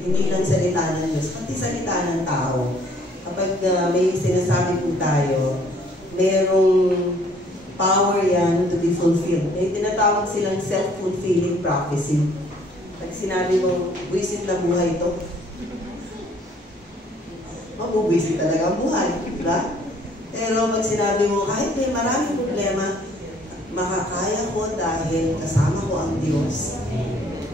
Hindi lang salita ng Diyos, pati salita ng tao. Kapag may sinasabi po tayo, merong power yan to be fulfilled. May tinatawag silang self-fulfilling prophecy. Pag sinabi mo, buwisit na buhay ito, mabubwisit talaga ang buhay, di ba? Pero pag sinabi mo, kahit may maraming problema, makakaya ko dahil kasama ko ang Diyos.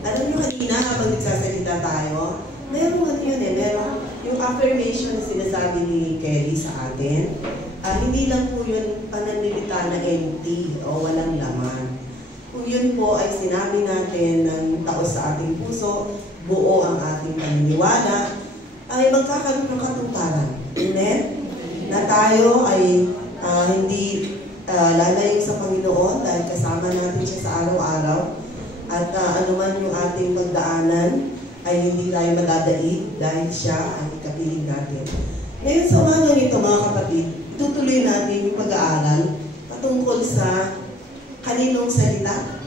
Alam nyo kanina, habang nagsasalita tayo, meron yun meron yung affirmation na sinasabi ni Kelly sa atin. Hindi lang po yun pananalita na empty o walang laman. Kung yun po ay sinabi natin ng taos sa ating puso, buo ang ating paniniwala, ay magkakaroon ng katuparan. Amen? Na tayo ay hindi lalayo sa Panginoon dahil kasama natin siya sa araw-araw. At anuman yung ating pagdaanan, ay hindi tayo madadaig dahil siya ang ikapiling natin. Ngayon sa umaga nito mga kapatid, tutuloy natin yung pag-aaral patungkol sa kaninong salita?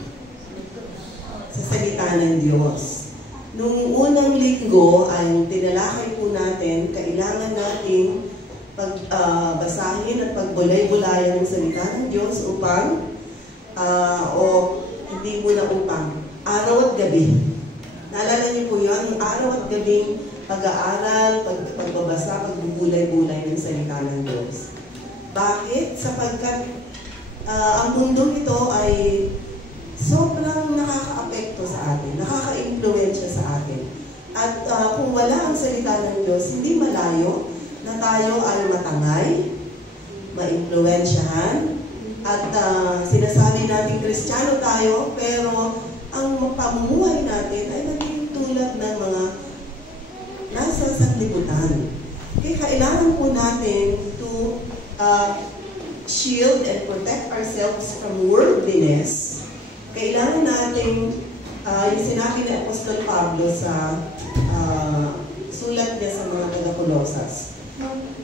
Sa salita ng Diyos. Nung unang linggo ay tinalakay po natin, kailangan nating pagbasahin at pagbulay-bulayan ng salita ng Diyos upang, hindi muna upang, araw at gabi. Naalala niyo po yun, yung araw at gabing pag-aaral, pagbabasa, pagbubulay-bulay ng salita ng Diyos. Bakit? Sapagkat ang mundo ito ay sobrang nakaka-apekto sa atin, nakaka-impluensya sa atin. At kung wala ang salita ng Diyos, hindi malayo na tayo ay matangay, ma-impluensyahan, at sinasabi natin Kristiyano tayo, pero ang pamumuhay natin ay naging tulad ng mga nasa sanlibutan. Kaya kailangan po natin to shield and protect ourselves from worldliness. Kailangan natin, yung sinabi ni Apostol Pablo sa sulat niya sa mga taga-Colosas,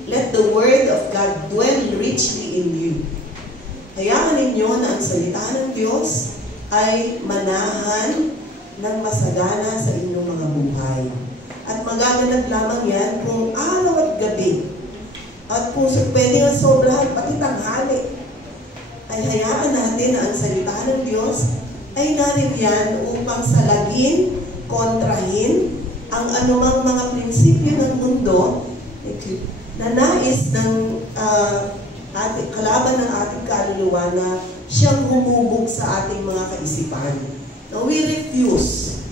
let the word of God dwell richly in you. Hayaan ninyo na ang salita ng Diyos ay manahan ng masagana sa inyong mga buhay. At magaganap lamang yan kung araw at gabi. At kung pwede nga sobrahan, pati tanghali, ay hayaan natin na ang salita ng Diyos ay naririyan upang salagin, kontrahin, ang anumang mga prinsipyo ng mundo na nais ng kalaban ng ating kaluluwa na siyang humubog sa ating mga kaisipan. Now, we refuse.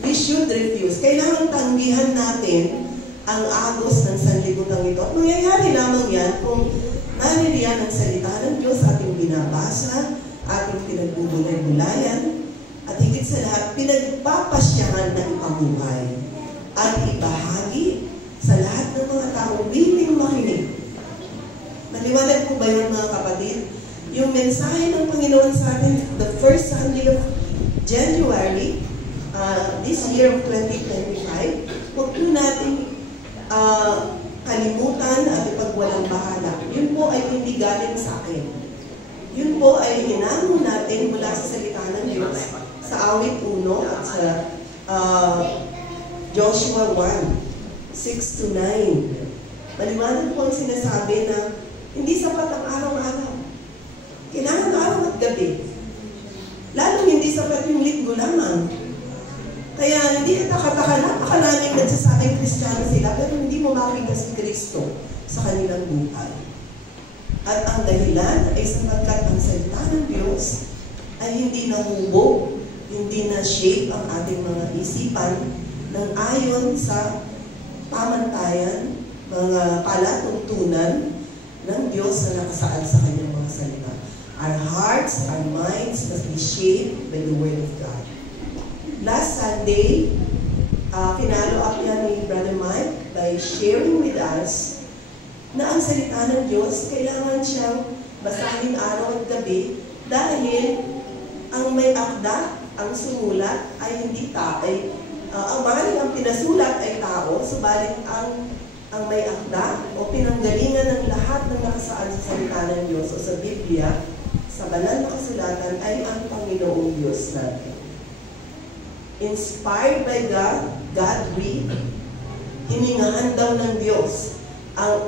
We should refuse. Kailangan tanggihan natin ang agos ng sanlibutan ito. At mangyayari lamang yan kung naririyan ang salita ng Diyos, ating binabasa, ating pinagbubulay-bulayan, at higit sa lahat, pinagpapasyahan ng ipamuhay at ibahagi sa lahat ng mga taong willing makinig. Maliwanag po ba yun mga kapatid? Yung mensahe ng Panginoon sa atin, the first Sunday of January, this year of 2025, huwag po natin kalimutan at ipagwalang bahala. Yun po ay hindi galing sa akin. Yun po ay hinango natin mula sa salita ng Diyos sa awit 1 at sa Joshua 1:6-9. Maliwanag po ang sinasabi na hindi sapat ang araw-araw. Kailangan araw at gabi. Lalo hindi sapat yung linggo lamang. Kaya hindi kataka-taka na, akalanin nagsasabing Kristiyano sila, pero hindi mo makita si Kristo sa kanilang buhay. At ang dahilan ay sapagkat ang salita ng Diyos ay hindi nahubog, hindi na-shape ang ating mga isipan ng ayon sa pamantayan, mga palatuntunan ng Diyos na nakasaad sa kanyang mga salita. Our hearts, our minds must be shaped by the Word of God. Last Sunday, pinalo up yan ni Brother Mike by sharing with us na ang salita ng Diyos, kailangan siyang basahin araw at gabi dahil ang may akda, ang sumulat ay hindi tao. Ang maraming ang pinasulat ay tao, subalit ang may akda o pinanggalingan ng lahat ng nakasaad sa salita ng Diyos o sa Biblia, sa banal na kasulatan ay ang Panginoong Diyos natin. Inspired by God, God breathed? Hiningahan daw ng Diyos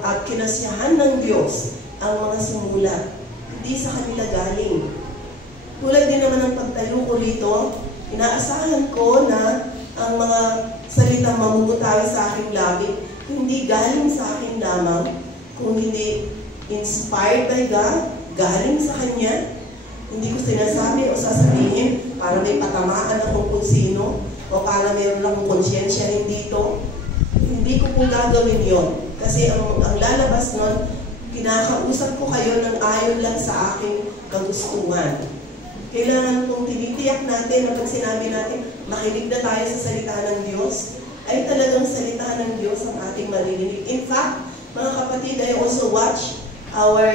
at kinasiyahan ng Diyos ang mga simulat. Hindi sa kanila galing. Tulad din naman ng pagtayo ko rito, inaasahan ko na ang mga salitang mamumutawi sa aking labi, hindi galing sa akin lamang, kung hindi inspired by God, galing sa Kanya. Hindi ko sinasabi o sasabihin para may patamaan akong kung sino o para mayroon akong konsyensya rin dito. Hindi ko po gagawin yon. Kasi ang lalabas nun, kinakausap ko kayo ng ayon lang sa aking kagustuhan. Kailangan pong tinitiyak natin na pag sinabi natin, makinig na tayo sa salita ng Diyos, ay talagang salita ng Diyos ang ating maririnig. In fact, mga kapatid, I also watch our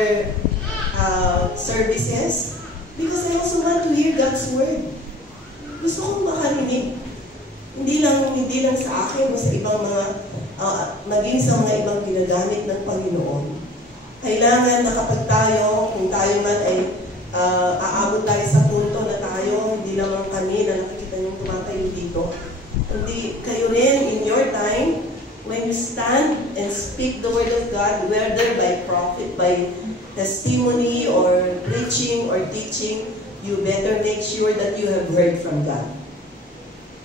services because I also want to hear God's Word. Gusto kong makarinig. Hindi lang sa akin o sa ibang mga, maging sa mga ibang ginagamit ng Panginoon. Kailangan na kapag tayo, kung tayo man ay aabot tayo sa punto na tayo, hindi naman kami na nakikita niyong tumatayo dito, hindi kayo rin in your time, when you stand and speak the Word of God, whether by prophet, by testimony, or preaching, or teaching, you better make sure that you have heard from God.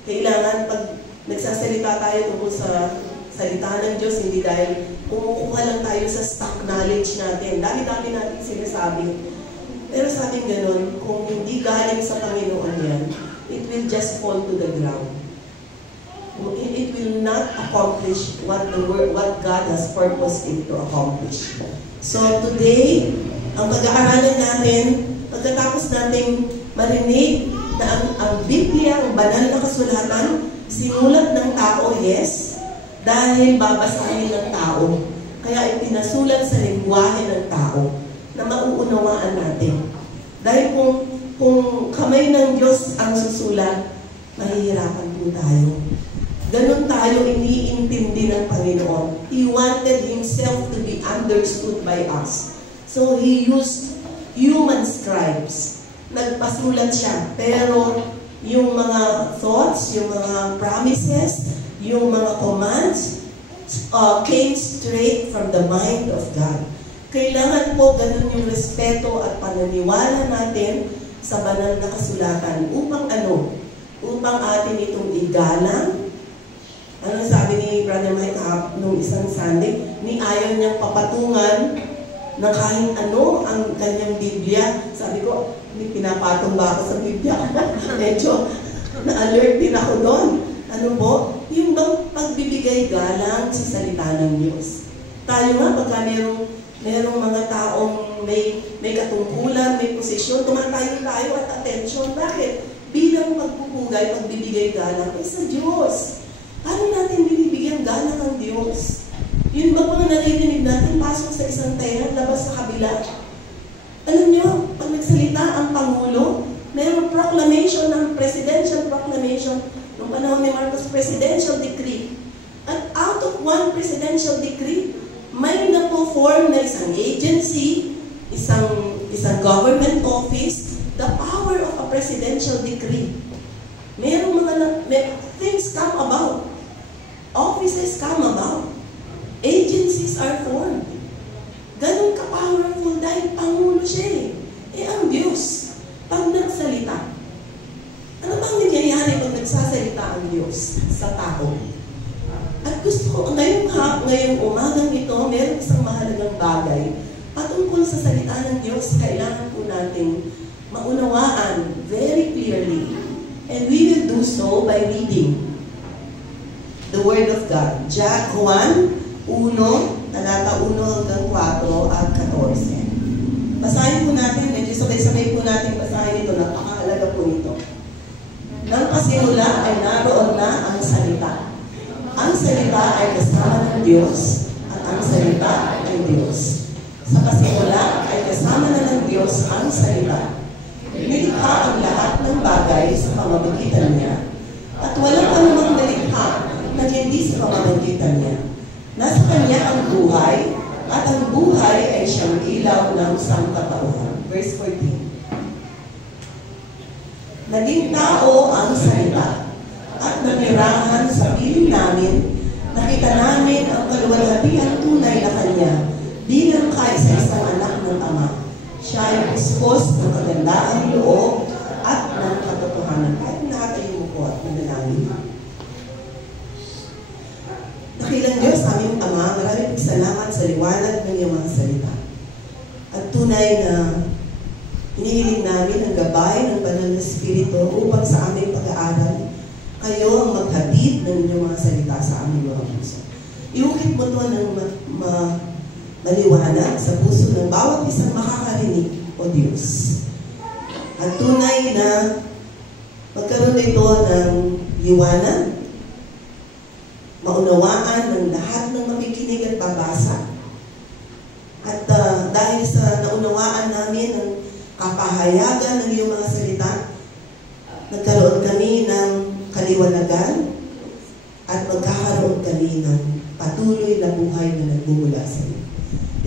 Kailangan pag nagsasalita tayo tungkol sa salita ng Diyos, hindi dahil kumukuha lang tayo sa stock knowledge natin. Dami-dami natin sinasabi. Pero sabing ganun, kung hindi galing sa Panginoon yan, it will just fall to the ground. It will not accomplish what God has purposed it to accomplish. So today, ang pag-aaralan natin, pagkatapos nating marinig na ang Biblia, ang banal na kasulatan, sinulat ng tao, yes, dahil babasahin ng tao. Kaya ipinasulat sa lengguwahe ng tao na mauunawaan natin. Dahil kung kamay ng Diyos ang susulat, mahihirapan po tayo. Ganon tayo iniintindi ng Panginoon. He wanted Himself to be understood by us. So He used human scribes. Nagpasulat siya. Pero yung mga thoughts, yung mga promises, yung mga commands, came straight from the mind of God. Kailangan po ganun yung respeto at pananiwala natin sa banal na kasulatan. Upang ano? Upang atin itong igalang. Ano sabi ni Brother Mike nung isang Sunday? Ni ayaw niyang papatungan na kahit ano ang kanyang Biblia. Sabi ko, pinapatong ba ako sa Biblia? Medyo na-alert din ako doon. Ano po? Yung bang pagbibigay galang sa salita ng Diyos. Tayo nga, pagka merong mga taong may katungkulan, may posisyon, tumatayo tayo at attention. Bakit? Bilang pagpupugay, pagbibigay galang ay sa Diyos. Paano natin binibigyan galang ang Diyos? Yun ba pang naririnig natin, pasok sa isang tayo, labas sa kabila? Alam niyo, pag nagsalita ang Pangulo, mayroong proclamation ng presidential proclamation noong panahon ni Marcos, presidential decree. At out of one presidential decree, may napo-form na isang agency, isang government office, the power of a presidential decree. Mayroong things come about. Offices come about. Agencies are formed. Ganun ka-powerful dahil Pangulo siya eh. Ang Diyos, pag nagsalita, ano bang nangyayari pag nagsasalita ang Diyos sa tao? At gusto ko, ngayong umagang ito, meron isang mahalagang bagay patungkol sa salita ng Diyos. Kailangan po nating maunawaan very clearly. And we will do so by reading the Word of God. Juan 1, talata 1 hanggang 4 at 14. Basahin po natin, medyo sabay-sabay po natin basahin ito, napakahalaga po ito. Nang pasimula ay naroon na ang salita. Ang salita ay kasama ng Diyos at ang salita ay Diyos. Sa pasimula ay kasama na ng Diyos ang salita. Nilikha ang lahat ng bagay sa pamamagitan niya at walang anumang nilikha na hindi sa pamamagitan niya. Nasa Kanya ang buhay at ang buhay ay siyang ilaw ng sangkatauhan. Verse 14. Naging tao ang salita. at nanirahan sa piling namin, nakita namin ang kaluwalhatiang tunay na Kanya bilang kaisa-isang anak ng Ama. Siya ay puspos ng kagandaang loob at ng katotohanan. Kahit nakatayo ko at manalangin. Dakilang Diyos, aming Ama, maraming salamat sa liwanag ng iyong mga salita. At tunay na hinihiling namin ang gabay ng Banal na Espiritu upang sa aming pag-aaral, kayo ang maghatid ng inyong mga salita sa aming mga puso. Iukit mo ito ng maliwanag sa puso ng bawat isang makakarinig, O Diyos. At tunay na magkaroon ito ng liwanag, maunawaan ng lahat ng makikinig at babasa. At dahil sa naunawaan namin ang kapahayagan ng iyong mga salita, nagkaroon kami ng kaliwanagan at magkakaroon kami ng patuloy na buhay na nagmumula sa iyo.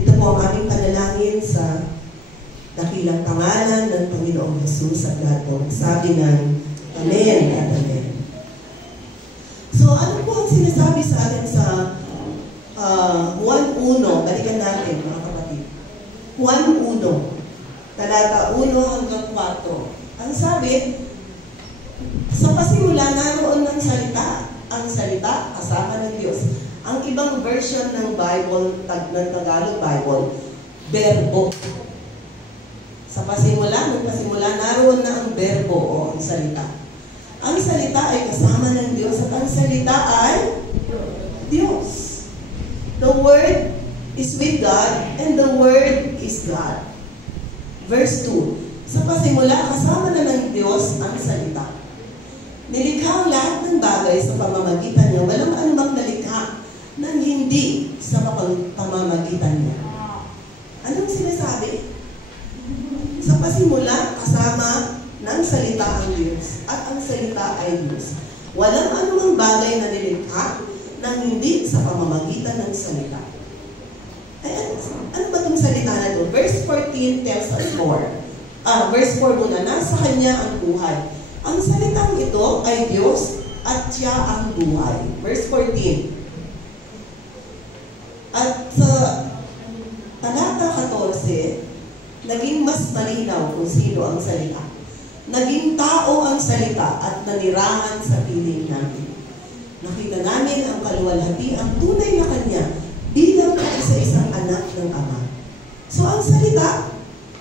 Ito po ang aming panalangin sa dakilang pangalan ng Panginoong Jesus at lahat po. Sabi ng Amen at Amen. So ano po ang sinasabi sa atin sa Juan 1? Balikan natin mga kapatid. Juan 1, talata 1 hanggang 4. Ang sabi, sa pasimula, naroon ng salita. Ang salita, kasama ng Diyos. Ang ibang version ng Bible, ng Tagalog Bible, verbo. Sa pasimula, nung pasimula, naroon na ang verbo o ang salita. Ang salita ay kasama ng Diyos at ang salita ay Diyos. The Word is with God and the Word is God. Verse 2, sa pasimula, kasama na ng Diyos ang salita. Nilikha ang lahat ng bagay sa pamamagitan niya. Walang anumang nalikha nang hindi sa pamamagitan niya. Anong sinasabi? Sa pasimula, kasama ng salita ang Diyos. At ang salita ay Diyos. Walang anumang bagay na nilikha nang hindi sa pamamagitan ng salita. Ay, ano ba itong salita na ito? Verse 14 tells us more. Verse 4 muna, nasa Kanya ang buhay. Ang salitang ito ay Diyos at Siya ang buhay. Verse 14. At sa talata 14, naging mas malinaw kung sino ang salita. Naging tao ang salita at nanirahan sa piling namin. Nakita namin ang kaluwalhati, ang tunay na Kanya bilang kaisa-isang anak ng Ama. So ang salita,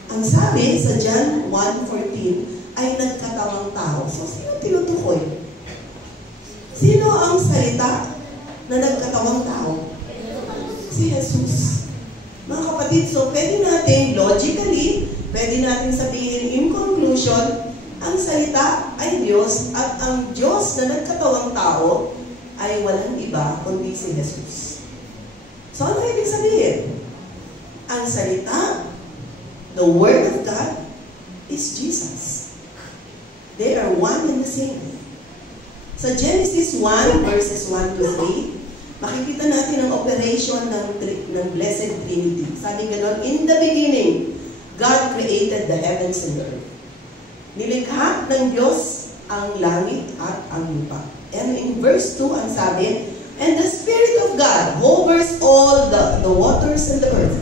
ang sabi sa John 1:14, ay nagkatawang tao. So, sino tinutukoy? Sino ang salita na nagkatawang tao? Si Jesus. Mga kapatid, so pwede natin logically, pwede natin sabihin in conclusion, ang salita ay Diyos at ang Diyos na nagkatawang tao ay walang iba kundi si Jesus. So, ano ibig sabihin? Ang salita, the Word of God, is Jesus. They are one and the same. Sa Genesis 1, verses 1 to 3, makikita natin ang operation ng Blessed Trinity. Sabi ganon, in the beginning, God created the heavens and the earth. Nilikha ng Diyos ang langit at ang lupa. And in verse 2, ang sabi, and the Spirit of God hovers all the waters and the earth.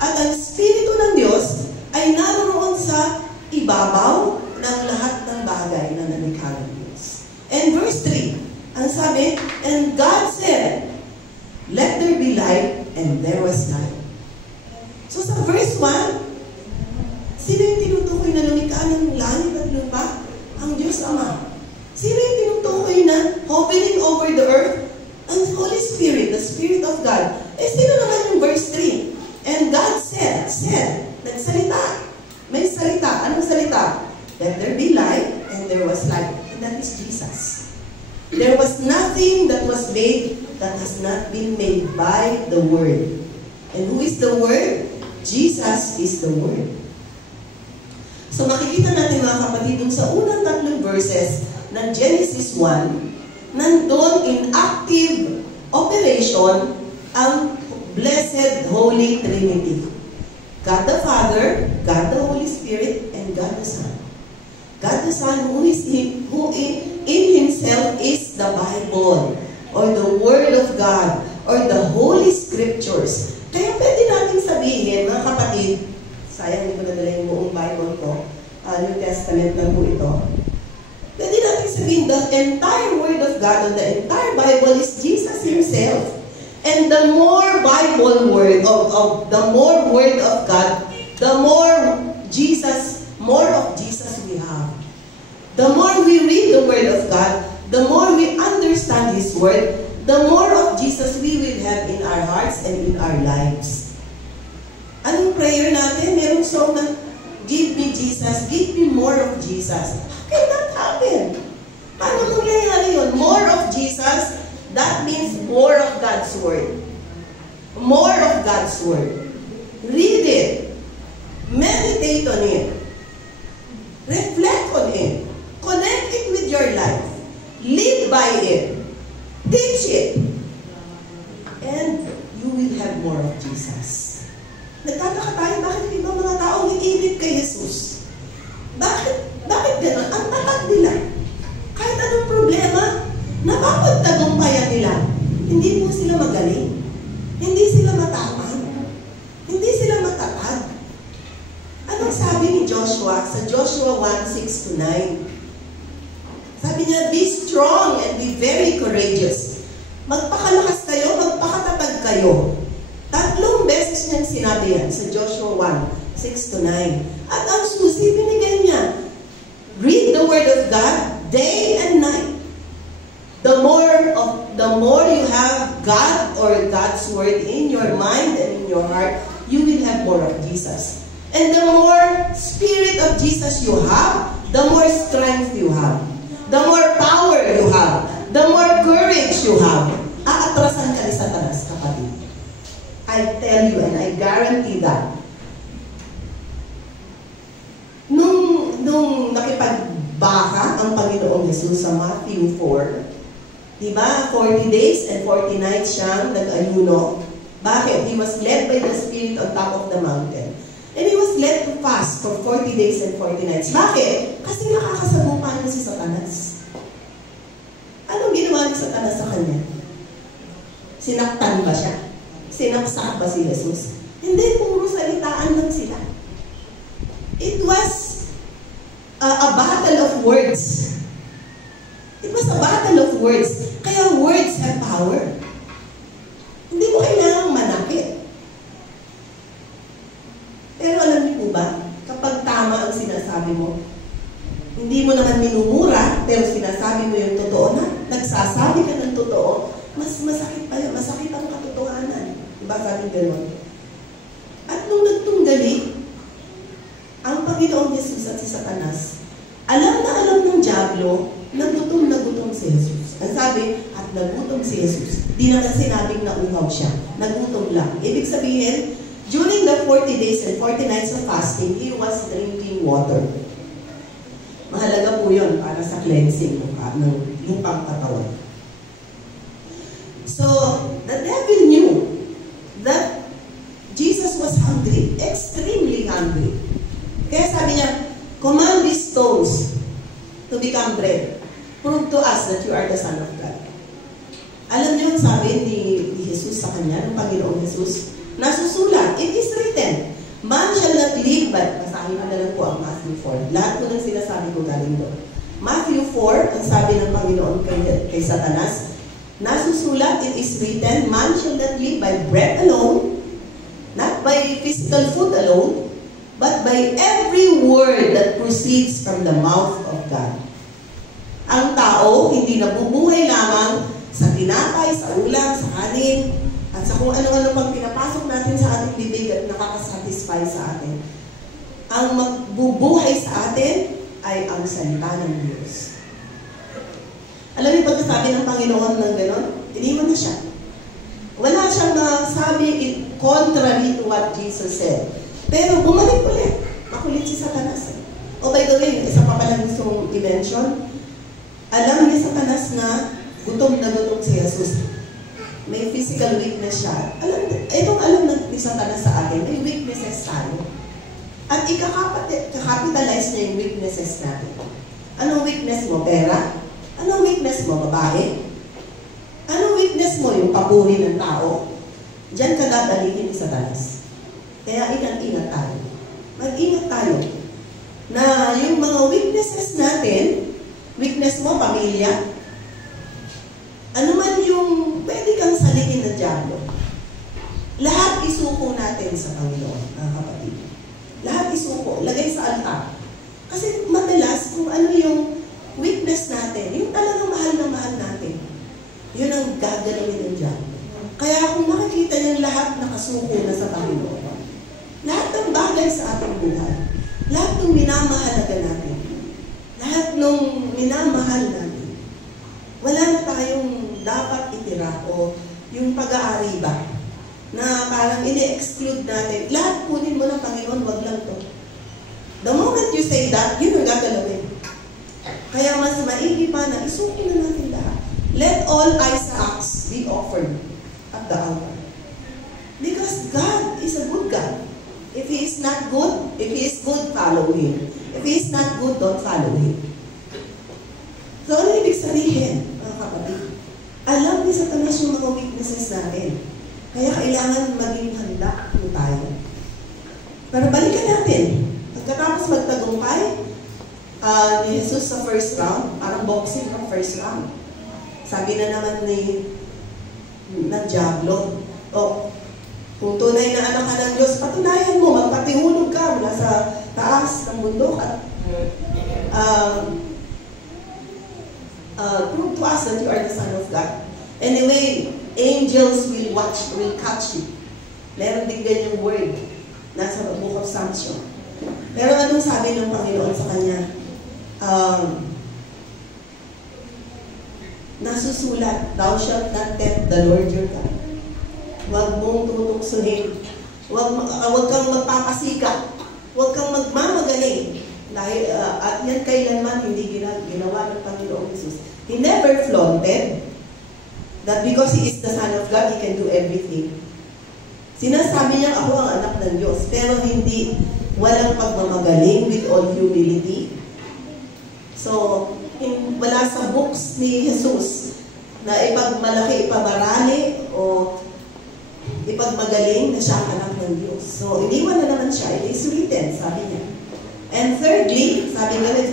At ang Espiritu ng Diyos ay naroon sa ibabaw ng lahat ng bagay na nalikha ng Diyos. And verse 3, ang sabi, and God said, let there be light, and there was light. So sa verse 1, sino yung tinutukoy na lumikha ng langit at lupa? Ang Diyos Ama. Sino yung tinutukoy na hovering over the earth? Ang Holy Spirit, the Spirit of God. Sino naman yung verse 3? And God said, nagsalita. May salita. Anong salita? Let there be light, and there was light. And that is Jesus. There was nothing that was made that has not been made by the Word. And who is the Word? Jesus is the Word. So makikita natin mga kapatid, sa unang tatlong verses ng Genesis 1, nandun in active operation ang Blessed Holy Trinity. God the Father, God the Holy Spirit, and God the Son. God the Son who in himself is the Bible, or the Word of God, or the Holy Scriptures. Kaya pwede natin sabihin, mga kapatid, sayang hindi ko nadala yung buong Bible ko, New Testament na po ito. Pwede natin sabihin, the entire Word of God, or the entire Bible is Jesus Himself. And the more Bible Word, the more Word of God, the more of Jesus we have. The more we read the Word of God, the more we understand His Word, the more of Jesus we will have in our hearts and in our lives. Anong prayer natin? Merong song na, give me Jesus, give me more of Jesus. How can that happen? Paano mangyayari yun? More of Jesus, that means more of God's Word. More of God's Word. Read it. Meditate on it. Reflect on it. Connect it with your life. Live by it. Teach it. And you will have more of Jesus. Nagtataka tayo, bakit iba mga tao iinit kay Jesus? Bakit gano'n? Ang tapat nila. Kahit anong problema, napapagtagumpayan nila. Hindi po sila magaling. Hindi sila matapang. Hindi sila matatag. Anong sabi ni Joshua sa Joshua 1:6-9? Sabi niya, be strong and be very courageous. Magpakalakas kayo, magpakatatag kayo. 3 beses niyang sinabi yan sa Joshua 1:6-9. At ang susi, binigay niya, read the Word of God day and night. The more you have God or God's Word in your mind and in your heart, you will have more of Jesus. And the more Spirit of Jesus you have, the more strength you have. The more power you have. The more courage you have. Aatrasan ka ni Satanas, kapatid. I tell you and I guarantee that. Nung nakipagbaka ang Panginoong Jesus sa Matthew 4, diba? 40 days and 40 nights siyang nag-ayuno. Bakit? He was led by the Spirit on top of the mountain. And he was led to fast for 40 days and 40 nights. Bakit? Kasi nakakasabupa niya si Satanas. Anong ginawa ni Satanas sa kanya? Sinaktan ba siya? Sinaksak ba si Jesus? Hindi, puro salitaan lang sila. It was a battle of words. It was a battle of words. Kaya words have power. Hindi mo kailangang manakit. Pero alam niyo po ba, kapag tama ang sinasabi mo, hindi mo naman minumura, pero sinasabi mo yung totoo na, nagsasabi ka ng totoo, mas masakit pa yun, masakit ang katotohanan. Diba sabi gano'n? At nung nagtunggali, ang Panginoong Jesus at si Satanas, alam na alam ng dyablo, na gutom si Jesus. Ang sabi, at nagutom si Jesus. Di naman sinabing nauhaw siya. Nagutom lang. Ibig sabihin, during the 40 days and 40 nights of fasting, he was drinking water. Mahalaga po yun para sa cleansing ng lupang katawan. So, the devil knew that Jesus was hungry, extremely hungry. Kaya sabi niya, command these stones to become bread. Prove to us that you are the Son of God. Alam niyo yung sabi ni Jesus sa kanya, ng Panginoong Jesus, nasusulat, it is written, man shall not live by, basahin ko na lang po ang Matthew 4. Lahat po ng sinasabi ko galing doon. Matthew 4, ang sabi ng Panginoon kay Satanas, nasusulat, it is written, man shall not live by bread alone, not by physical food alone, but by every word that proceeds from the mouth of God. Ang tao, hindi nabubuhay lamang sa tinapay, sa ulam, sa kanin, at sa kung ano-ano pang pinapasok natin sa ating bibig at nakakasatisfy sa atin. Ang magbubuhay sa atin ay ang salita ng Diyos. Alam niyo pagkasabi ng Panginoon ng gano'n, iniwan na siya. Wala siyang masabi contrary to what Jesus said. Pero bumalik ulit. Makulit si Satanas. O by the way, isa pa pala gusto mong i-mention, alam ni Satanas na gutom si Jesus. May physical weakness siya. Alam ni Satanas sa atin, may weaknesses tayo. At ikakapitalize niya yung weaknesses natin. Anong weakness mo? Pera? Anong weakness mo? Babae? Anong weakness mo? Yung papuri ng tao? Diyan ka dadalihin ni Satanas. Kaya ingat-ingat tayo. Mag-ingat tayo na yung mga weaknesses natin, weakness mo, pamilya, ano man yung pwede kang salihin ng diablo, lahat isuko natin sa Panginoon, mga kapatid. Lahat isuko, lagay sa altar. Kasi madalas, kung ano yung weakness natin, yung talagang mahal na mahal natin, yun ang gagalawin ng diablo. Kaya kung makikita niyo lahat nakasuko na sa Panginoon, lahat ng bagay sa ating buhay, lahat ng minamahalaga natin, lahat ng minamahal natin, wala na tayong dapat itira o yung pag-aari ba na parang ini-exclude natin. Lahat kunin mo ng Panginoon, wag lang to. The moment you say that, yun ang gagalawin. Kaya mas maigi pa na isuko na natin lahat. Let all Isaacs be offered at the altar. Because God is a good God. If He is not good, if He is good, follow Him. If He is not good, don't follow Him. So, ano ibig sabihin, mga kapatid? Alam ni Satanas yung mga weaknesses natin. Kaya kailangan maging handa po tayo. Pero balikan natin. Pagkatapos magtagumpay ni Jesus sa first round, parang boxing ng first round. Sabi na naman ng diablo, kung tunay na anak ka ng Diyos, patunayan mo, magpatihulog ka mula sa taas ng bundok at prove to us that you are the Son of God. Anyway, angels will catch you. Meron din ganyang word nasa book of Psalms. Pero anong sabi ng Panginoon sa kanya? Nasusulat, thou shalt not tempt the Lord your God. Huwag mong tutuksuhin. Huwag kang magpapasika. Huwag kang magmamagaling. Dahil, at yan kailanman hindi ginawa ng Panginoong Jesus. He never flaunted that because He is the Son of God, He can do everything. Sinasabi niya, ako ang anak ng Diyos. Pero hindi, walang pagmamagaling with all humility. So, wala sa books ni Jesus na ipagmalaki, ipamarali, o ipagmagaling na siya ang anak ng Diyos. So, iniwan na naman siya. It is written, sabi niya. And thirdly, sabi niya,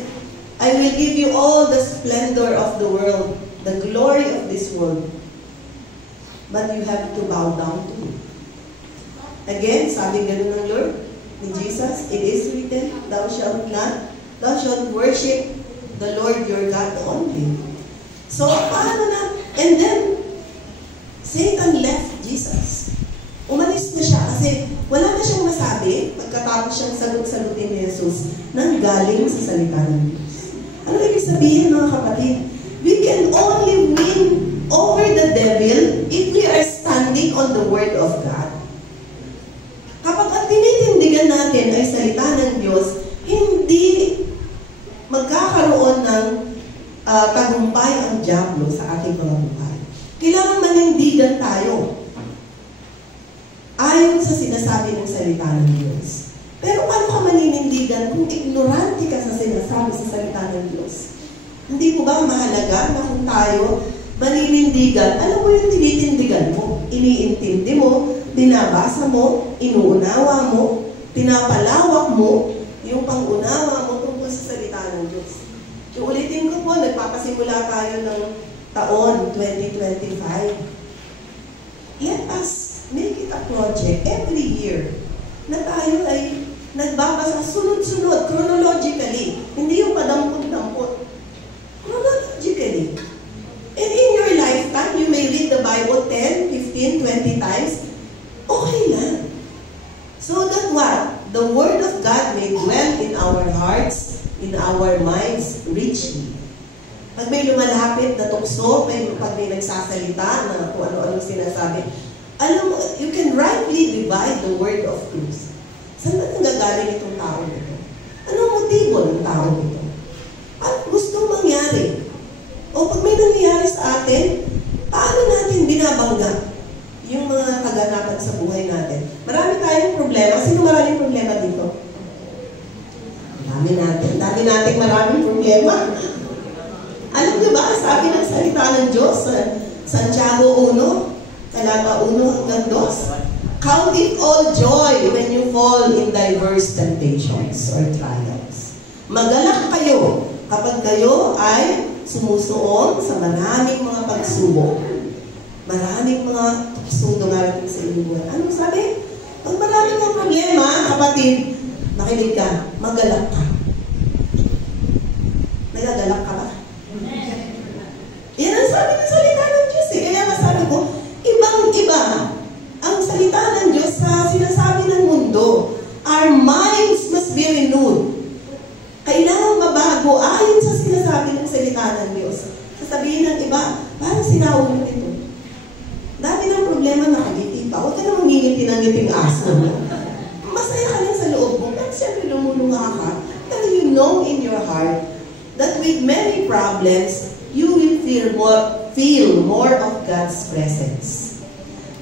I will give you all the splendor of the world, the glory of this world. But you have to bow down to Him. Again, sabi ganun ng Lord, ni Jesus, it is written, thou shalt worship the Lord your God only. So, paano na? And then, Satan left Jesus. Umalis na siya kasi wala na siyang masabi pagkatapos siyang sagot-sagutin ni Jesus nang galing sa salita ng Diyos. Ano ibig sabihin, mga kapatid? We can only win over the devil if we are standing on the Word of God. Kapag ang tinitindigan natin ay salita ng Diyos, hindi magkakaroon ng tagumpay ang diablo sa ating mga buhay. Kailangan manindigan tayo ayon sa sinasabi ng salita ng Diyos. Pero paano ka maninindigan kung ignorante ka sa sinasabi sa salita ng Diyos? Hindi po ba mahalaga na kung tayo maninindigan, alam mo yung tinitindigan mo, iniintindi mo, binabasa mo, inuunawa mo, pinapalawak mo, yung pangunawa mo tungkol sa salita ng Diyos. So, ulitin ko po, nagpapasimula tayo ng taon 2025. Let us make it a project every year na tayo ay nagbabasa sunod-sunod, chronologically. Hindi yung padampot-dampot. Chronologically. And in your lifetime, you may read the Bible 10, 15, 20 times. Okay lang. So that what? The Word of God may dwell in our hearts, in our minds, richly. Pag may lumalapit na tukso, pag may nagsasalita na kung ano-ano sinasabi, alam mo, you can rightly divide the word of truth. Saan ba nanggagaling itong tao nito? Anong motibo ng tao nito? At gustong mangyari? O pag may nangyayari sa atin, paano natin binabangga yung mga kaganapan sa buhay natin? Marami tayong problema. Sino maraming problema dito? Dami natin maraming problema. Alam niyo ba, sabi ng salita ng Diyos sa Santiago 1, talata 1 hanggang 2. Count it all joy when you fall in diverse temptations or trials. Magalak kayo kapag kayo ay sumusuon sa maraming mga pagsubok. Maraming mga pagsubok dumarating sa inyong buhay. Anong sabi? Pag maraming mga problema, kapatid, makinig ka, magalak ka. Nagagalak ka ba? Yan ang sabi ng salita ng Diyos eh. Kaya masabi ko, ibang-iba ang salita ng Diyos sa sinasabi ng mundo. Our minds must be renewed. Kailangan mabago ayon sa sinasabi ng salita ng Diyos. Sasabihin ng iba, parang sinaulo nito. Dami ng problema nakagiti pa. Huwag ka na mangingiti ng ngiting aso. Masaya ka lang sa loob mo. Pero siyempre lumulunga ka. Pero you know in your heart that with many problems, you will feel more of God's presence.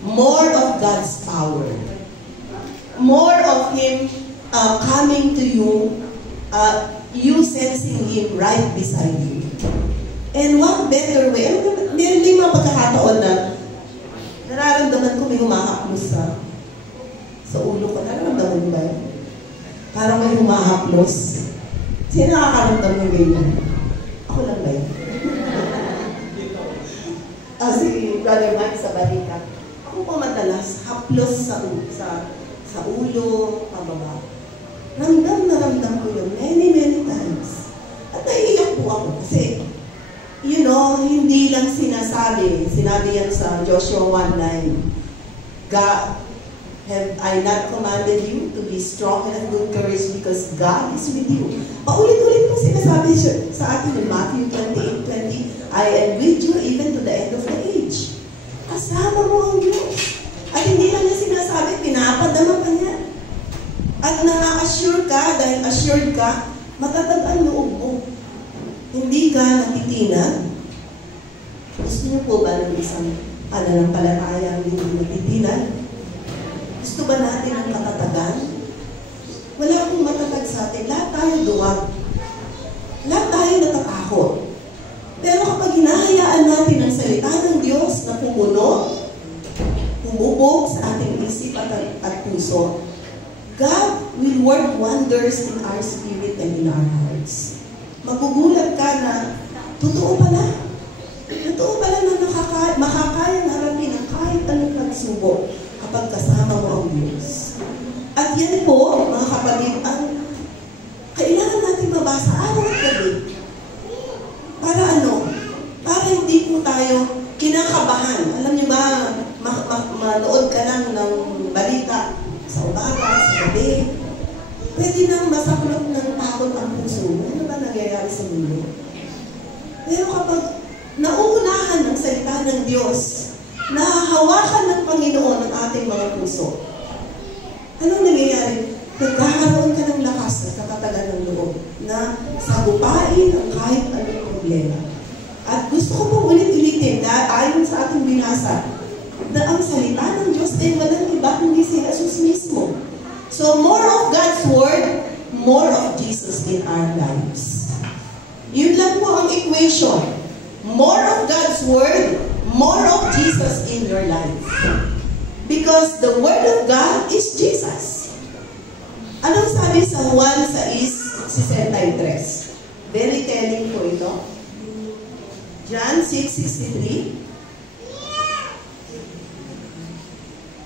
More of God's power. More of Him coming to you, you sensing Him right beside you. And what better way? Meron din mga pagkakataon na nararamdaman ko may humahaplos sa ulo ko. Nararamdaman mo ba yun? Parang may humahaplos. Sino nakakaramdam ng ganyan? Ako lang ba yun? Si Brother Mike sa balita. Ako po madalas, haplos sa ulo, pababa. Ramdam na ramdam ko yun many times. At naiiyak po ako kasi, you know, hindi lang sinabi yan sa Joshua 1:9. God, have I not commanded you to be strong and of good courage because God is with you? Paulit-ulit po sinasabi sa atin in Matthew 28:20, I am with you even to the end of the age. Kasama mo ang Diyos. At hindi lang niya sinasabi, pinapadama pa niya. At na-assure ka, dahil assured ka, matatag ang loob mo. Hindi ka natitinag. Gusto niyo po ba ng isang pananampalataya ang hindi natitinag? Gusto ba natin ang katatagan? Wala akong matatag sa atin. Lahat tayo duwag. Lahat tayo natatakot. Pero kapag hinahayaan natin ang salita ng Diyos na pumuno, humubog sa ating isip at puso, God will work wonders in our spirit and in our hearts. Magugulat ka na, totoo pala na makakayang harapin ang kahit anong pagsubok kapag kasama mo ang Diyos. At yan po, mga kapatid, ang kailangan natin mabasa araw at gabi. Para ano? Para hindi po tayo kinakabahan. Alam niyo ba, manood ka lang ng balita sa umaga, sa gabi. Pwede nang masaklot ng takot ang puso. Ano ba nangyayari sa mundo? Pero kapag nauunahan ng salita ng Diyos, nahahawakan ng Panginoon ang ating mga puso, anong nangyayari? Nagkakaroon ka ng lakas at katatagan ng loob na sagupain ang kahit anong problema. At gusto ko pong ulit-ulitin na ayon sa ating binasa, na ang salita ng Diyos ay walang iba kundi si Jesus mismo. So more of God's Word, more of Jesus in our lives. Yun lang po ang equation. More of God's Word, more of Jesus in your life. Because the Word of God is Jesus. Anong sabi sa Juan 6:63? Very telling po ito. John 6:63.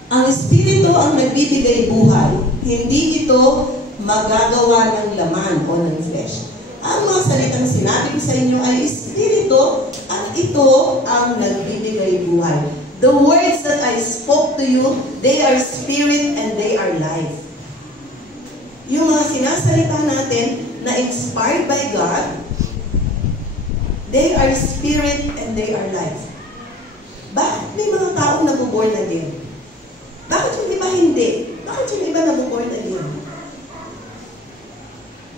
Ang Espiritu ang nagbibigay buhay. Hindi ito magagawa ng laman o ng flesh. Ang mga salitang sinabi ko sa inyo ay Espiritu at ito ang nagbibigay buhay. The words that I spoke to you, they are spirit and they are life. Yung mga sinasalita natin na inspired by God, they are spirit and they are life. Bakit may mga taong nabuborn again? Bakit yung iba hindi? Bakit yung iba nabuborn again?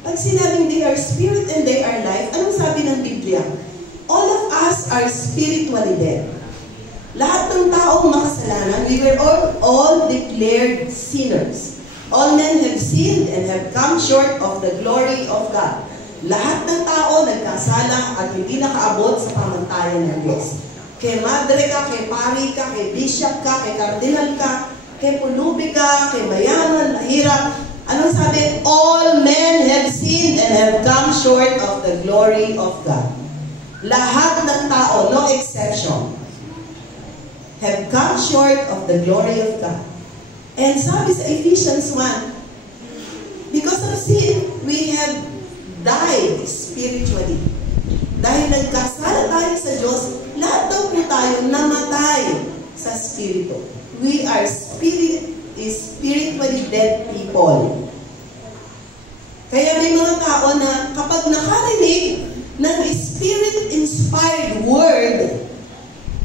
Pag sinabing they are spirit and they are life, anong sabi ng Biblia? All of us are spiritually dead. Lahat ng taong makasalanan, we were all declared sinners. All men have sinned and have come short of the glory of God. Lahat ng tao nagkasala at hindi nakaabot sa pamantayan ng Diyos. Kay madre ka, kay pari ka, kay bishop ka, kay kardinal ka, kay pulubi ka, kay mayaman, mahirap. Anong sabi? All men have sinned and have come short of the glory of God. Lahat ng tao, no exception, have come short of the glory of God. And sabi sa Ephesians 1, because of sin, we have died spiritually. Dahil nagkasala tayo sa Diyos, lahat daw po tayo namatay sa Spirito. We are spiritually dead people. Kaya may mga tao na kapag nakarinig ng Spirit-inspired word,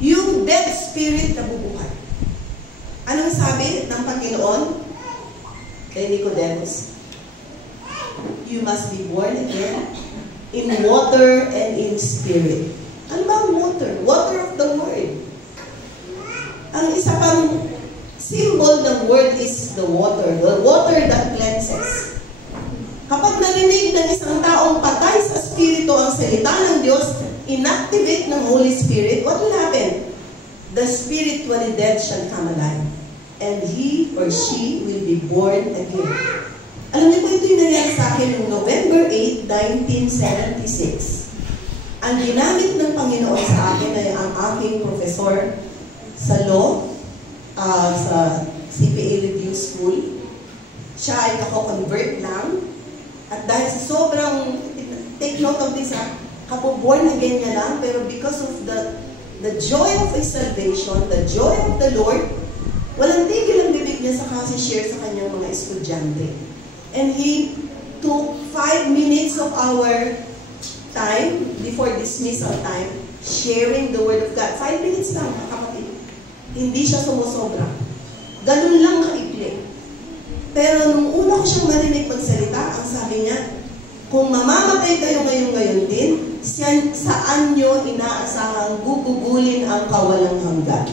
yung dead spirit nabubuhay. Anong sabi ng Panginoon kay Nicodemus? You must be born again in water and in spirit. Ano ba ang water? Water of the word. Ang isa pang symbol ng word is the water that cleanses. Kapag narinig ng isang taong patay sa spirito ang salita ng Diyos, inactivate ng Holy Spirit, what will happen? The spiritually dead shall come alive, and he or she will be born again. Alam niyo po, ito yung nangyari sa akin noong November 8, 1976. Ang ginamit ng Panginoon sa akin ay ang aking professor sa law, sa CPA Review School. Siya ay kako-convert lang. At dahil sa sobrang, take note of this, kapo-born again niya lang, pero because of the joy of his salvation, the joy of the Lord, walang tigil ang bibig niya sa kasi-share sa kanyang mga estudyante. And he took 5 minutes of our time, before dismissal time, sharing the Word of God. 5 minutes lang, kapatid. Hindi siya sumusobra. Ganun lang kaikli. Pero nung una ko siyang marinig magsalita, ang sabi niya, kung mamamatay kayo ngayon din, saan nyo inaasahang gugugulin ang kawalang hanggan?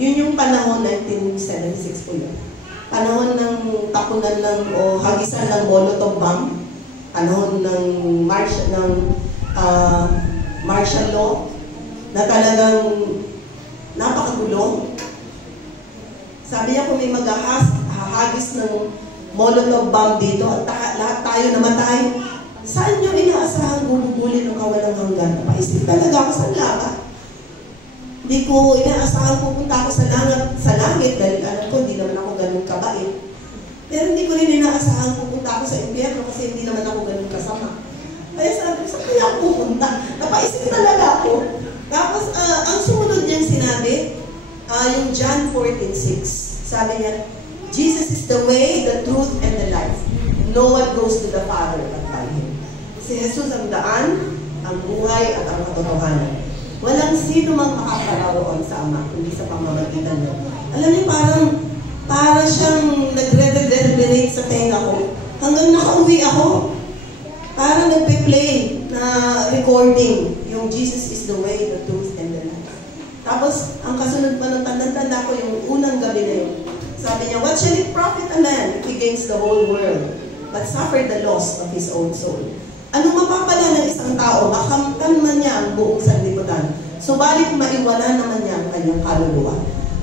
Yun yung panahon 1976 po yun. Panahon ng takunan o hagisan ng Molotov bomb, panahon ng martial law, na talagang napakagulo. Sabi niya kung may maghahagis ng Molotov bomb dito at lahat tayo namatay, saan nyo inaasahan gugugulin ng kawalang hanggan? Napaisip talaga ako sa laga. Hindi ko inaasahan pupunta ako sa langit dahil alam ko, hindi naman ako ganun kabait. Pero hindi ko rin inaasahan pupunta ako sa impyerno kasi hindi naman ako ganun kasama. Kaya sabi ko, saan kaya ako pupunta? Napaisip talaga ako. Tapos, ang sumunod niyang sinabi, yung John 14:6. Sabi niya, Jesus is the way, the truth, and the life. No one goes to the Father but by Him. Si Jesus ang daan, ang buhay, at ang katotohanan. Walang sino mang makakararoon sa Ama, kundi sa pamamagitan niya. Alam niyo, para siyang nagre-reverberate sa tenga ko. Hanggang nakauwi ako, parang nagpe-play na recording, yung Jesus is the way, the truth, and the life. Tapos, ang kasunod pa ng tanda-tanda ko, yung unang gabi na yun, sabi niya, what shall it profit a man if he gains the whole world, but suffer the loss of his own soul? Anong mapapala ng isang tao? Makamtan man niya ang buong sanlibutan. Subalit maiwala naman niya ang kanyang kaluluwa.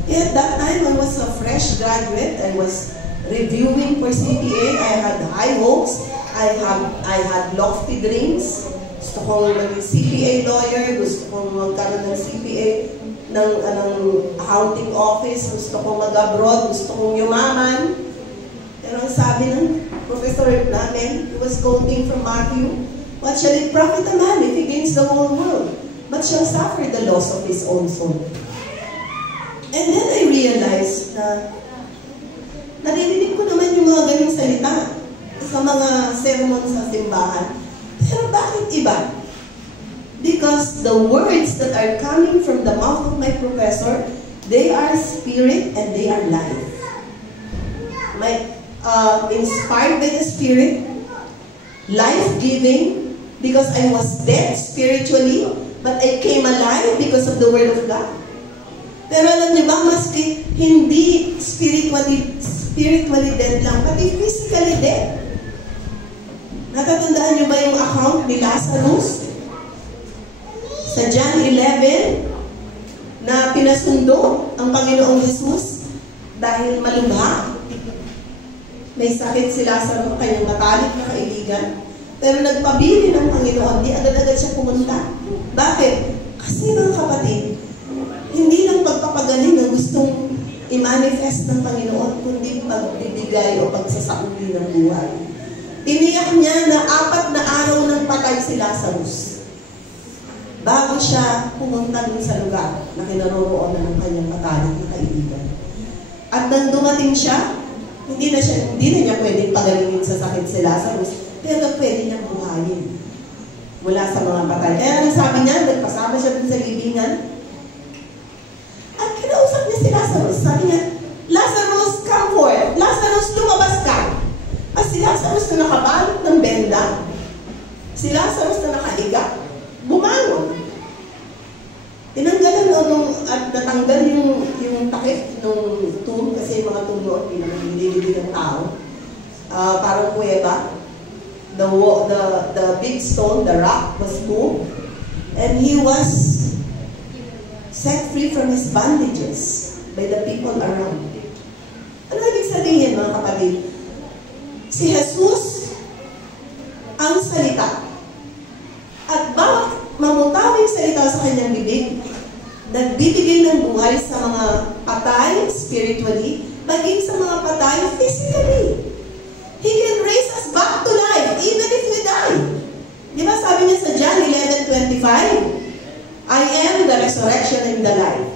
At that time, I was a fresh graduate. I was reviewing for CPA. I had high hopes. I had lofty dreams. Gusto kong maging CPA lawyer. Gusto kong magkaroon ng CPA ng accounting office. Gusto kong mag-abroad. Gusto kong yumaman. Pero ang sabi ng professor namin, he was quoting from Matthew, what shall it profit a man if he gains the whole world, but shall suffer the loss of his own soul? And then I realized na naririnig ko naman yung mga ganyang salita sa mga sermon sa simbahan. Pero bakit iba? Because the words that are coming from the mouth of my professor, they are spirit and they are life. Inspired by the Spirit, life-giving, because I was dead spiritually, but I came alive because of the Word of God. Pero alam niyo ba, maski hindi spiritually dead lang, pati physically dead. Natatandaan niyo ba yung account ni Lazarus? Sa John 11, na pinasundo ang Panginoong Jesus dahil malubha. May sakit si Lazarus, kanyang matalik na kaibigan. Pero nagpabili ng Panginoon, di agad-agad siya pumunta. Bakit? Kasi mga kapatid, hindi lang pagpapagaling na gustong i-manifest ng Panginoon, kundi pagbibigay o pagsasauli ng buhay. Tiniyak niya na 4 na araw nang patay si Lazarus bago siya pumunta dun sa lugar na kinaroroonan ng kanyang matalik na kaibigan. At nang dumating siya, hindi na niya pwedeng pagalingin sa sakit si Lazarus, pero pwede niyang buhayin mula sa mga patay. Kaya ang sabi niya, nagpasama siya dun sa libingan, at kinausap niya si Lazarus. Sabi niya, Lazarus, come forth. Lazarus, lumabas ka. At si Lazarus na nakabalot ng benda, si Lazarus na nakahiga, bumangon. Tinanggalan at natanggal yung takip ng tomb, kasi yung mga tomb noon, hindi naman nililibig ng tao. Parang kuweba. The big stone, the rock was moved, and he was set free from his bandages by the people around. Ano ibig sabihin, mga kapatid? Si Jesus ang salita. At bawat mamutawing salita sa kanyang bibig, nagbibigay ng buhay sa mga patay spiritually, maging sa mga patay physically. He can raise us back to life, even if we die. Di ba sabi niya sa John 11:25, I am the resurrection and the life.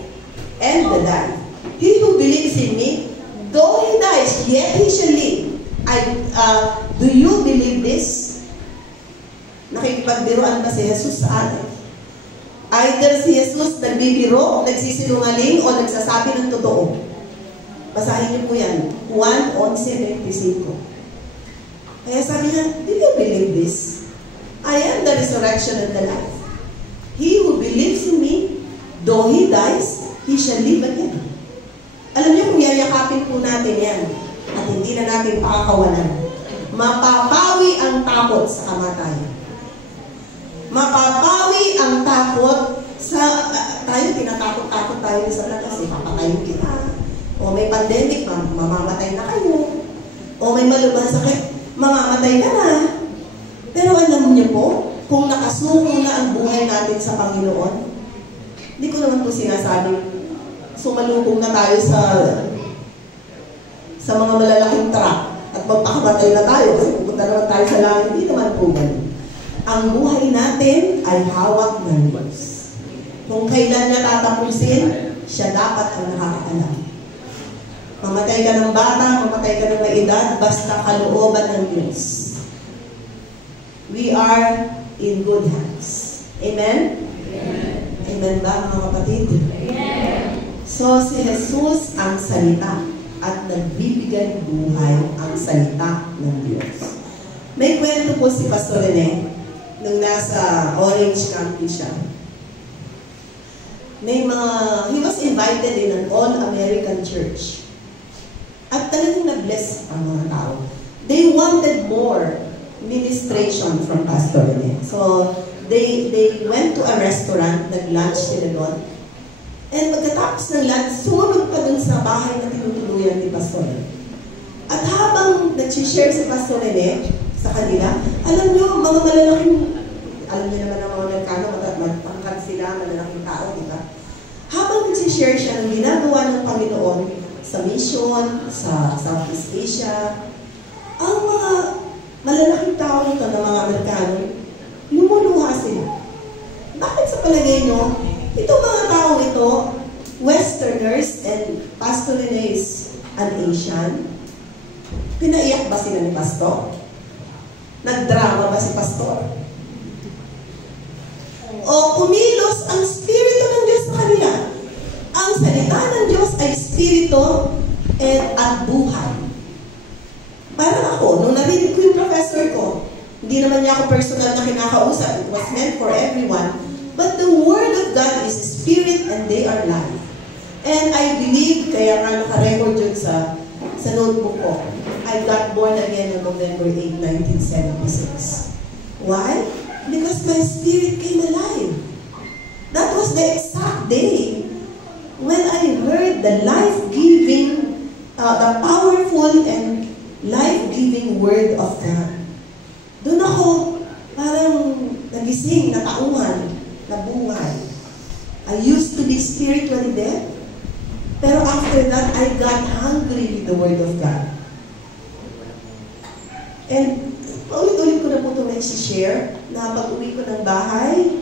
And the life. He who believes in me, though he dies, yet he shall live. Do you believe this? Nakikipagbiruan ba si Jesus sa atin? Either si Jesus nagbibiro, nagsisinungaling, o nagsasabi ng totoo. Basahin niyo po yan. 1:11-25. Kaya sabi niya, do you believe this? I am the resurrection and the life. He who believes in me, though he dies, he shall live again. Alam niyo kung yayakapin po natin yan, at hindi na natin pakakawalan, mapapawi ang takot sa kamatayan. Mapapawi ang takot sa, tayo, tinatakot-takot tayo sa lakas, papatayin kita. O may pandemic, mamamatay na kayo. O may malubhang sakit, mamamatay ka na. Pero alam niyo po, kung nakasuko na ang buhay natin sa Panginoon, hindi ko naman po sinasabing sumalubong na tayo sa mga malalaking truck at magpakamatay na tayo kasi pupunta naman tayo sa langit. Hindi naman po ganun. Ang buhay natin ay hawak ng Diyos. Kung kailan niya tatapusin, siya dapat ang nakakaalam. Mamatay ka ng bata, mamatay ka ng may edad, basta kalooban ng Diyos. We are in good hands. Amen? Amen. Amen ba, mga kapatid? Amen. So, si Jesus ang salita at nagbibigay buhay ang salita ng Diyos. May kwento po si Pastor Rene nung nasa Orange County siya. He was invited in an all-American church. At talagang nag-bless ang mga tao. They wanted more ministration from Pastor Rene. So, they went to a restaurant, nag-lunch sila doon. And pagkatapos ng lunch, sumunod pa dun sa bahay na tinutuluyan ni Pastor Rene. At habang nag-share si Pastor Rene sa kanila, alam nyo, mga malalaking, alam nyo naman ang mga Amerikano, matangkad sila, malalaking tao, diba? Habang nag-share siya ng ginagawa ng Panginoon sa mission, sa Southeast Asia, ang mga malalaking tao nito ng mga Amerikano, lumuluha sila. Bakit sa palagay nyo, itong mga tao ito, Westerners, and Pastor Rene is an Asian, pinaiyak ba sila ni Pastor? Nagdrama ba si Pastor? O kumilos ang Espiritu ng Diyos sa kanila? Ang salita ng Diyos ay Espiritu at buhay. Parang ako, nung narinig ko yung professor ko, hindi naman niya ako personal na kinakausap. It was meant for everyone. But the Word of God is Spirit and they are life. And I believe, kaya nga naka-record yun sa notebook ko, I got born again on November 8, 1976. Why? Because my spirit came alive. That was the exact day when I heard the life-giving, the powerful and life-giving Word of God. Doon ako parang nagising, natauhan, nabuhay. I used to be spiritually dead. Pero after that, I got hungry with the Word of God. And paulit-ulit ko na po ito share na pag-uwi ko ng bahay,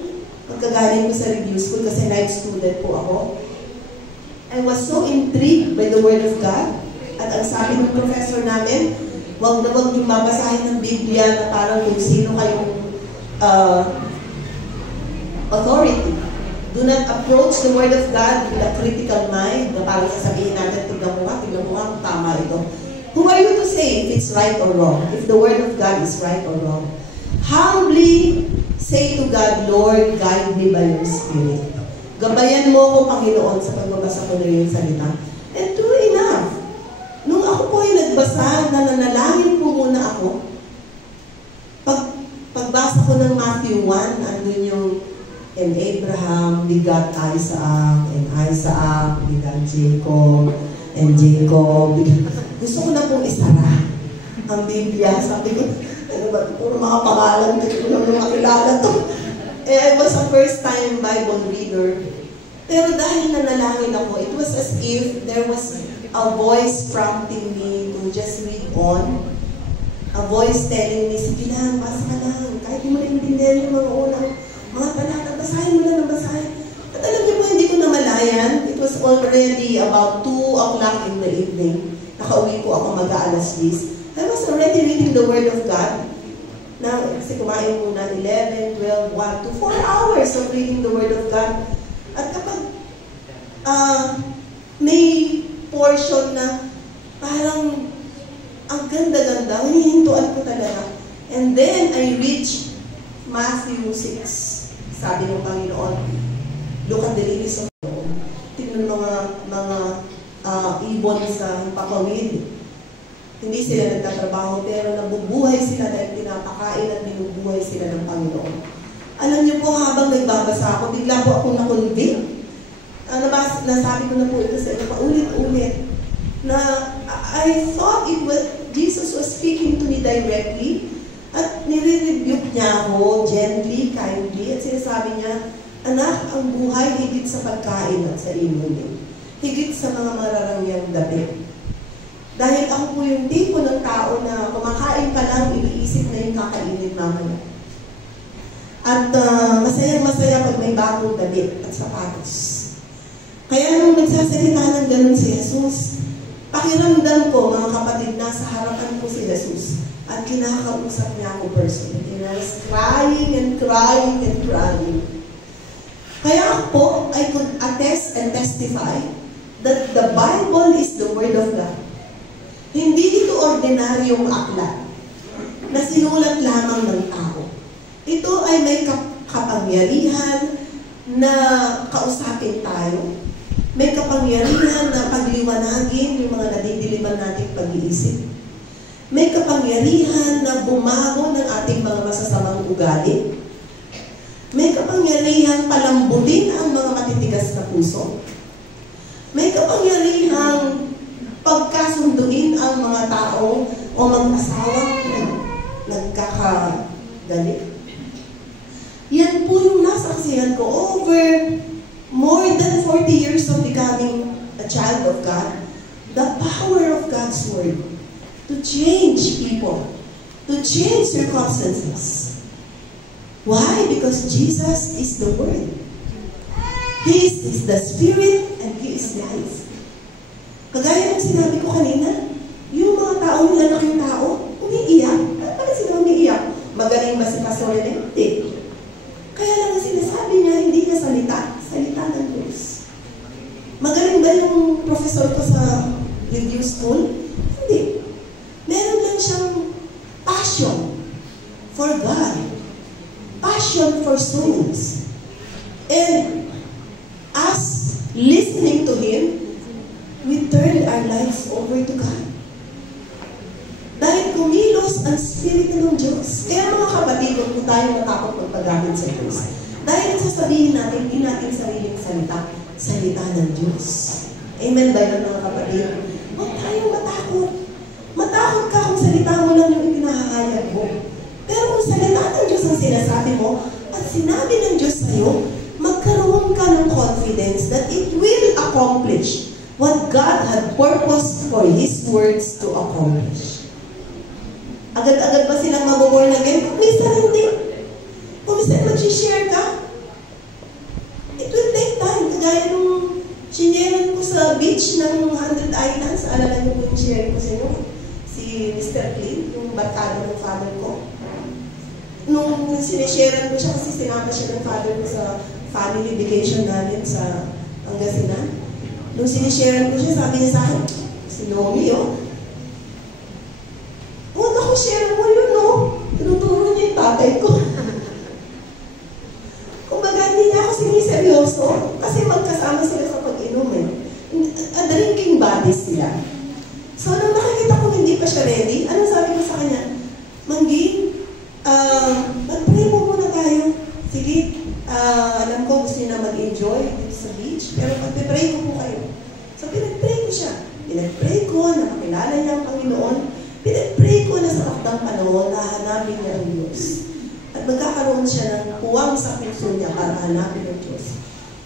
pagkagaling ko sa review school, kasi night student po ako, I was so intrigued by the Word of God. At ang sabi ng professor namin, wag na wag yung babasahin ng Biblia na parang kung sino kayong authority. Do not approach the Word of God with a critical mind na parang sasabihin natin, tignan mo nga, tama ito. Who are you to say if it's right or wrong? If the Word of God is right or wrong? Humbly say to God, Lord, guide me by your Spirit. Gabayan mo ko, Panginoon, sa pagbabasa ko na yung salita. And true enough, nung ako po ay nagbasa, nananalangin po muna ako, pagbasa ko ng Matthew 1, andun yung and Abraham begot Isaac, and Isaac begot Jacob, and Jacob gusto ko na pong isara ang Biblia. Sabi ko, ano ba, puro mga pangalan, hindi ko naman makilala to. I was a first-time Bible reader. Pero dahil nanalangin ako, it was as if there was a voice prompting me to just read on. A voice telling me, sige lang, basa ka lang. Kahit di mo naintindihan yung mga unang mga talata, basahin mo lang ang basahin. At alam niyo po, hindi ko namalayan. It was already about 2 o'clock in the evening. Nakauwi po ako mag-aalas 10. I was already reading the Word of God. Now, kasi kumain muna 11, 12, 1 to 4 hours of reading the Word of God. At kapag may portion na parang ang ganda-ganda, hinihintuan ko talaga. And then I reached Matthew 6. Sabi ng Panginoon, look at the lilies of the field. Tingnan mga ibon sa papawid. Hindi sila nagtatrabaho, pero nabubuhay sila dahil pinapakain at binubuhay sila ng Panginoon. Alam niyo po, habang nagbabasa ako, bigla po akong nakonvict. Nasabi ko na po ito sa inyo, paulit-ulit, na I thought Jesus was speaking to me directly, at nire-rebuke niya ako gently, kindly, at sinasabi niya, anak, ang buhay higit sa pagkain at sa inumin. Higit sa mga mararangyang damit. Dahil ako po yung tipo ng tao na kumakain ka lang, iniisip na yung kakainin mamaya. At masayang-masaya pag may bagong damit at sapatos. Kaya nung nagsasalita ng ganun si Jesus, pakiramdam ko, mga kapatid, nasa harapan ko si Jesus at kinakausap niya ako personally. And I was crying and crying and crying. Kaya ako, I could attest and testify that the Bible is the Word of God. Hindi ito ordinaryong aklat na sinulat lamang ng tao. Ito ay may kapangyarihan na kausapin tayo. May kapangyarihan na pagliwanagin yung mga nadidiliman nating pag-iisip. May kapangyarihan na bumago ng ating mga masasamang ugali. May kapangyarihan palambutin ang mga matitigas na puso. May kapangyarihang pagkasunduin ang mga tao o mag-asawang nagkakagalit. Yan po yung nasaksihan ko over more than 40 years of becoming a child of God. The power of God's Word to change people, to change circumstances. Why? Because Jesus is the Word. He is the Spirit and He is life. Kagaya ng sinabi ko kanina, yung mga taong lalaking tao, umiiyak. Bakit sila umiiyak? Magaling ba si Pastor Rene? Hindi. Kaya lang ang sinasabi niya, hindi na salita ng Diyos. Magaling ba yung professor ko sa review school? Hindi. Meron lang siyang passion for God. Passion for souls. And us listening to Him, we turn our lives over to God. Diyos, ang Espiritu ng Diyos. Kaya mga kapatid, huwag po tayo matakot magpagamit sa Diyos. Dahil sasabihin natin, hindi natin sariling salita, salita ng Diyos. Amen ba yun mga kapatid? Huwag tayong matakot. Matakot ka kung salita mo lang yung ipinahahayag mo. Pero kung salita ng Diyos ang sinasabi mo, at sinabi ng Diyos sa'yo, magkaroon ka ng confidence that it will accomplish what God had purposed for His words to accomplish. Agad-agad ba silang mabuborn again? Minsan hindi. Kung minsan mag-share ka, it will take time. Kagaya nung sineran ko sa beach ng 100 Islands, alala niyo po yung share ko sa inyo, si Mr. Clint, yung barkada ng father ko. Nung sinesharean ko siya, kasi sinama siya ng father ko sa family vacation namin sa Pangasinan. Nung sinesharean ko siya, sabi niya sa akin, si Nomi, huwag ako share mo yun, no? Tinuturo niya yung tatay ko. Kumbaga, hindi niya ako siniseryoso kasi magkasama sila sa pag-inom eh. Drinking buddies sila. So, nung nakikita ko hindi pa siya ready, anong sabi ko sa kanya? Manggi, mag-pray mo muna tayo. Sige, alam ko gusto niyo na mag-enjoy dito sa beach, pero mag-pray ko po kayo. So, pinag-pray ko siya. Pinag-pray ko, nakakilala niya ang Panginoon. Pinag-pray ko na sa takdang panahon na hanapin niya ang Diyos. At magkakaroon siya ng puwang sa puso niya para hanapin ang Diyos.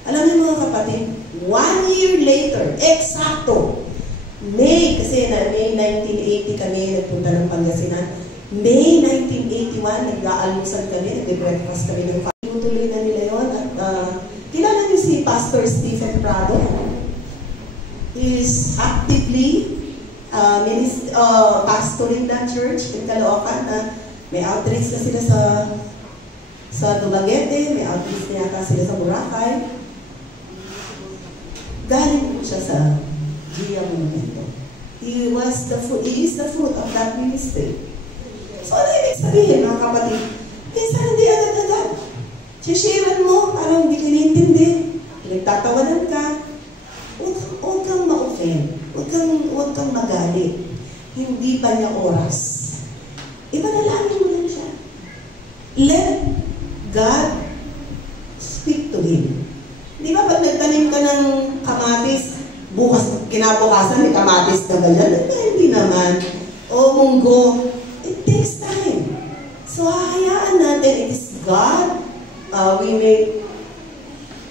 Alam niyo mga kapatid, 1 year later, eksakto, May, kasi na May 1980 kami nagpunta ng Pangasinan. May 1981, nag-aalmusal kami, nag-breakfast kami ng family. Tuloy na nila yun. At kilala niyo si Pastor Stephen Prado? He is actively pastoring that church in Caloocan. May outreach na sila sa Dumaguete, may outreach na yata sila sa Boracay. Galing po siya sa Gia Movement. He is the fruit of that ministry. So, ano ibig sabihin, mga kapatid? Minsan hindi agad-agad. Sishiran mo, parang hindi kinintindi. Nagtatawanan ka. Huwag kang ma-offend. Huwag kang magalit. Hindi pa niya oras. Ipanalangin mo lang siya. Let God speak to him. Di ba pag nagtanim ka ng kamatis, kinabukasan may kamatis na ba yan? Hindi naman. O munggo. It takes time. So, hahayaan natin, it is God. We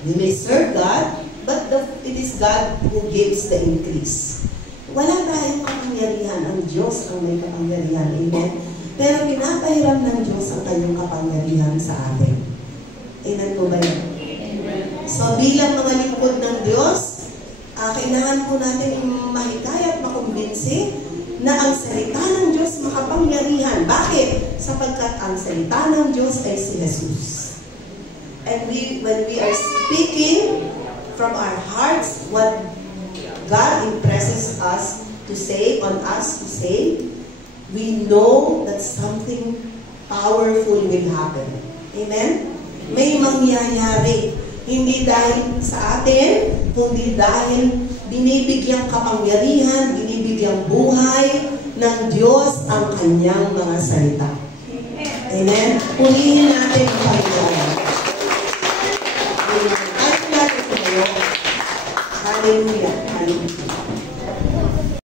may serve God, but it is God who gives the increase. Wala tayong kapangyarihan. Ang Diyos ang may kapangyarihan. Amen? Pero pinapahiram ng Diyos ang kanyang kapangyarihan sa atin. Amen po ba yun? So, bilang mga lingkod ng Diyos, kailangan po natin mahikayat, makumbinsi na ang salita ng Diyos makapangyarihan. Bakit? Sapagkat ang salita ng Diyos ay si Jesus. And when we are speaking from our hearts what God impresses us to say, we know that something powerful will happen. Amen? May mangyayari. Hindi dahil sa atin, kundi dahil binibigyang kapangyarihan, binibigyang buhay ng Diyos ang kanyang mga salita. Amen? Purihin natin ang Panginoon. Hallelujah. Hallelujah.